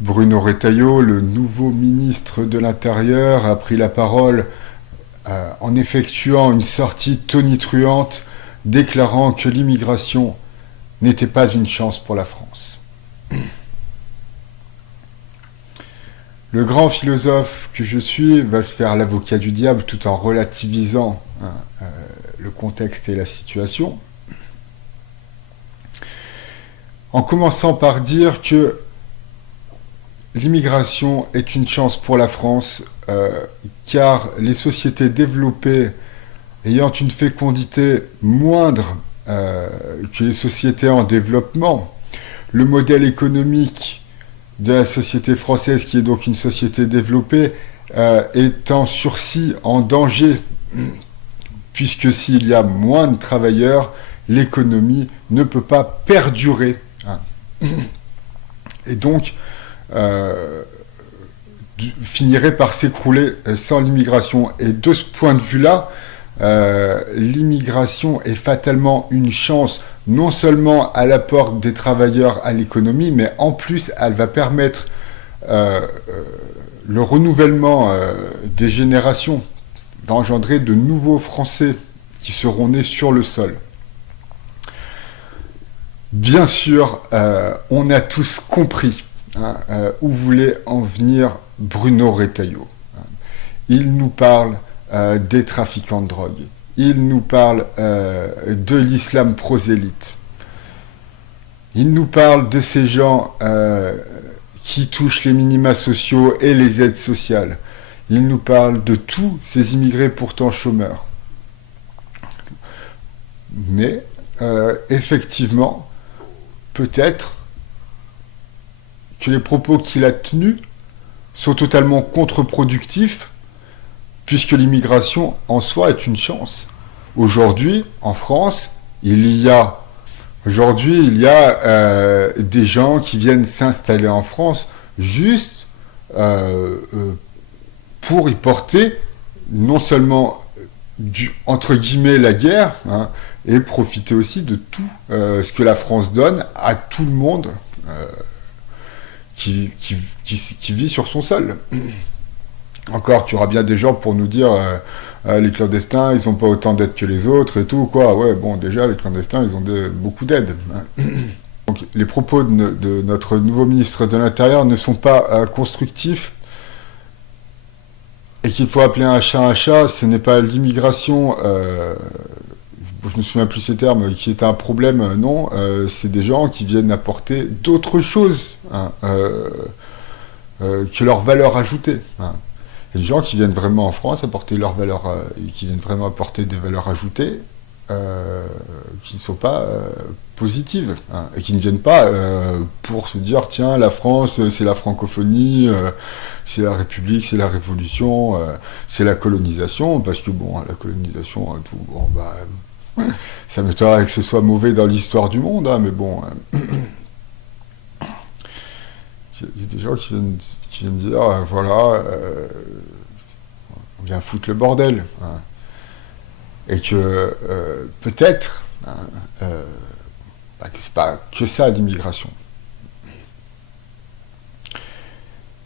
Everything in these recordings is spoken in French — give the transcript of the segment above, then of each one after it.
Bruno Retailleau, le nouveau ministre de l'Intérieur, a pris la parole en effectuant une sortie tonitruante, déclarant que l'immigration n'était pas une chance pour la France. Le grand philosophe que je suis va se faire l'avocat du diable tout en relativisant le contexte et la situation, en commençant par dire que l'immigration est une chance pour la France, car les sociétés développées ayant une fécondité moindre que les sociétés en développement, le modèle économique de la société française, qui est donc une société développée, est en sursis, en danger, puisque s'il y a moins de travailleurs, l'économie ne peut pas perdurer. Et donc, finirait par s'écrouler sans l'immigration. Et de ce point de vue-là, l'immigration est fatalement une chance, non seulement à l'apport des travailleurs à l'économie, mais en plus, elle va permettre le renouvellement des générations, va engendrer de nouveaux Français qui seront nés sur le sol. Bien sûr, on a tous compris où voulait en venir Bruno Retailleau. Il nous parle des trafiquants de drogue. Il nous parle de l'islam prosélyte. Il nous parle de ces gens qui touchent les minima sociaux et les aides sociales. Il nous parle de tous ces immigrés pourtant chômeurs. Mais, effectivement, peut-être que les propos qu'il a tenus sont totalement contre-productifs, puisque l'immigration en soi est une chance. Aujourd'hui, en France, il y a des gens qui viennent s'installer en France juste pour y porter non seulement entre guillemets la guerre, et profiter aussi de tout ce que la France donne à tout le monde qui vit sur son sol. Encore qu'il y aura bien des gens pour nous dire les clandestins, ils n'ont pas autant d'aide que les autres et tout, quoi. Ouais, bon, déjà, les clandestins, ils ont beaucoup d'aide. Donc, les propos de notre nouveau ministre de l'Intérieur ne sont pas constructifs, et qu'il faut appeler un chat, ce n'est pas l'immigration, je me souviens plus ces termes, qui est un problème, non, c'est des gens qui viennent apporter d'autres choses que leur valeur ajoutée. Les gens qui viennent vraiment en France apporter leur valeur, qui viennent vraiment apporter des valeurs ajoutées qui ne sont pas positives, et qui ne viennent pas pour se dire tiens, la France c'est la francophonie, c'est la République, c'est la Révolution, c'est la colonisation, parce que bon, la colonisation, tout, bon, bah, ça m'étonnerait que ce soit mauvais dans l'histoire du monde, mais bon, il y a des gens qui viennent dire voilà, on vient foutre le bordel, et que peut-être que c'est pas que ça l'immigration,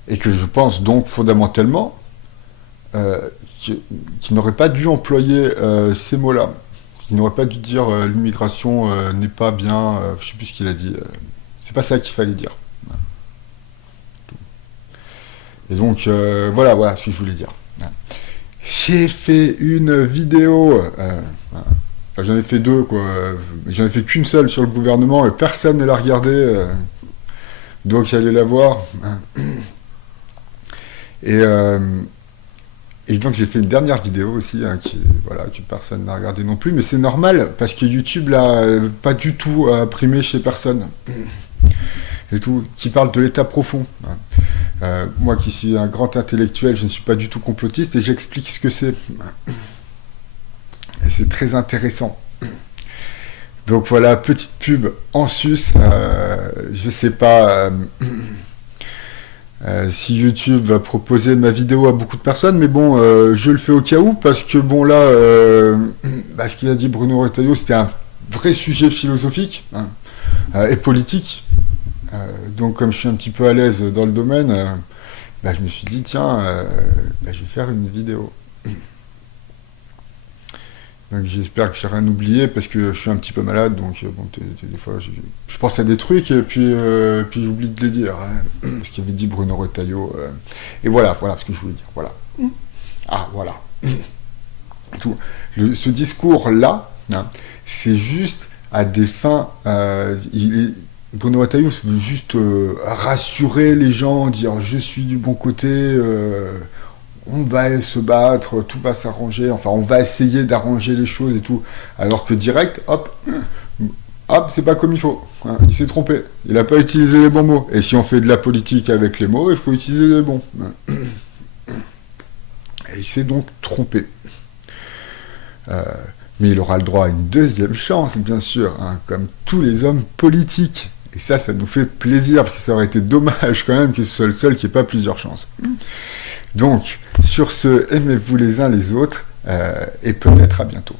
et que je pense donc fondamentalement qu'il n'aurait pas dû employer ces mots-là, qu'il n'aurait pas dû dire l'immigration n'est pas bien, je sais plus ce qu'il a dit, c'est pas ça qu'il fallait dire. Et donc voilà ce que je voulais dire. J'ai fait une vidéo, j'en ai fait deux, quoi. J'en ai fait qu'une seule sur le gouvernement et personne ne l'a regardée, donc allez la voir. Et donc j'ai fait une dernière vidéo aussi, que personne n'a regardé non plus, mais c'est normal, parce que YouTube l'a pas du tout primé chez personne. Et tout, qui parle de l'état profond. Moi qui suis un grand intellectuel, je ne suis pas du tout complotiste, et j'explique ce que c'est. Et c'est très intéressant. Donc voilà, petite pub en sus. Je sais pas si YouTube va proposer ma vidéo à beaucoup de personnes, mais bon, je le fais au cas où, parce que bon là, ce qu'il a dit Bruno Retailleau, c'était un vrai sujet philosophique et politique. Donc comme je suis un petit peu à l'aise dans le domaine, je me suis dit, tiens, je vais faire une vidéo. Donc j'espère que j'ai rien oublié parce que je suis un petit peu malade, donc bon, des fois je pense à des trucs et puis j'oublie de les dire. Hein, ce qu'avait dit Bruno Retailleau. Et voilà ce que je voulais dire. Voilà. Ah, voilà. Tout. Ce discours-là, hein, c'est juste à des fins. Bruno Retailleau veut juste rassurer les gens, dire je suis du bon côté. On va se battre, tout va s'arranger, enfin on va essayer d'arranger les choses et tout. Alors que direct, hop, c'est pas comme il faut. Hein, il s'est trompé, il n'a pas utilisé les bons mots. Et si on fait de la politique avec les mots, il faut utiliser les bons. Et il s'est donc trompé. Mais il aura le droit à une deuxième chance, bien sûr, hein, comme tous les hommes politiques. Et ça nous fait plaisir, parce que ça aurait été dommage quand même que ce soit le seul qui n'ait pas plusieurs chances. Donc, sur ce, aimez-vous les uns les autres, et peut-être à bientôt.